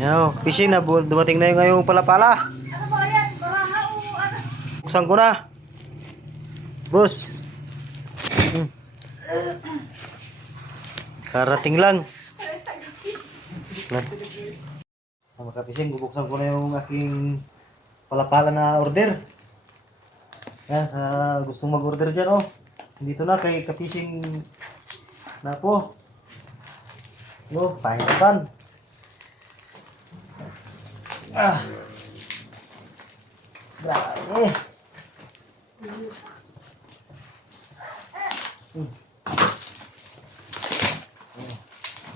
Yan o, fishing na. Dumating na yung ngayong palapala. Ano ba yan? Baraha o ano? Buksan ko na. Boss. Hmm. Karating lang. Mga kapising, bubuksan ko na yung aking palapala na order. Yan, sa gustong mag-order dyan, oh. Dito na kay kapising na po. Oh, pahinatan. Ah. Grabe.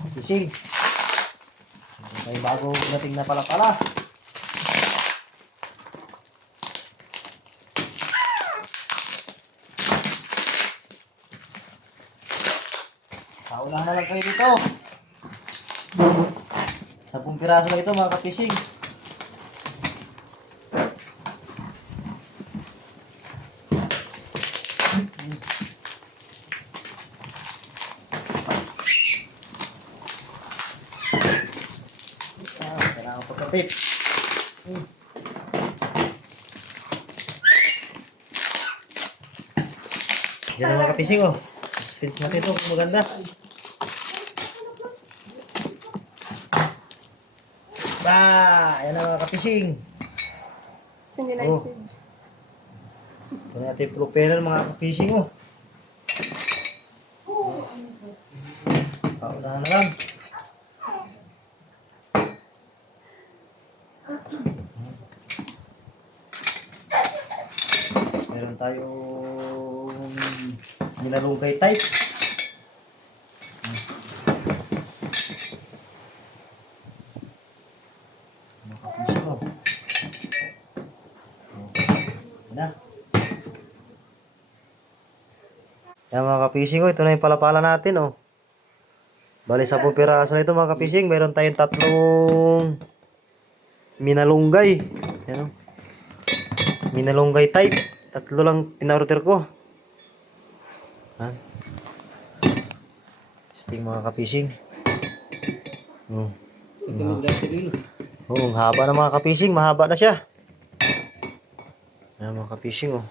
Kapising. May bago nating na pala. Paunahan na lang kayo dito. 10 piraso lang ito mga kapising. Kailangan pagkatip. Diyan ang mga kapising, oh. Suspense natin ito kung maganda. Ayan ang mga kapising. Sinilize. Ito na natin yung propeller mga kapising, oh. Paunahan na lang. Meron tayong minalunggay type. Yan mga kapising, oh, ito na yung palapala natin, oh. Bali 10 piraso na ito mga kapising. Meron tayong 3 minalunggay. Yan, oh. Minalunggay type. 3 lang pina-order ko. Yan. Sting mga kapising. Oh. Oh, haba na mga kapising. Mahaba na siya. Yan mga kapising, oh.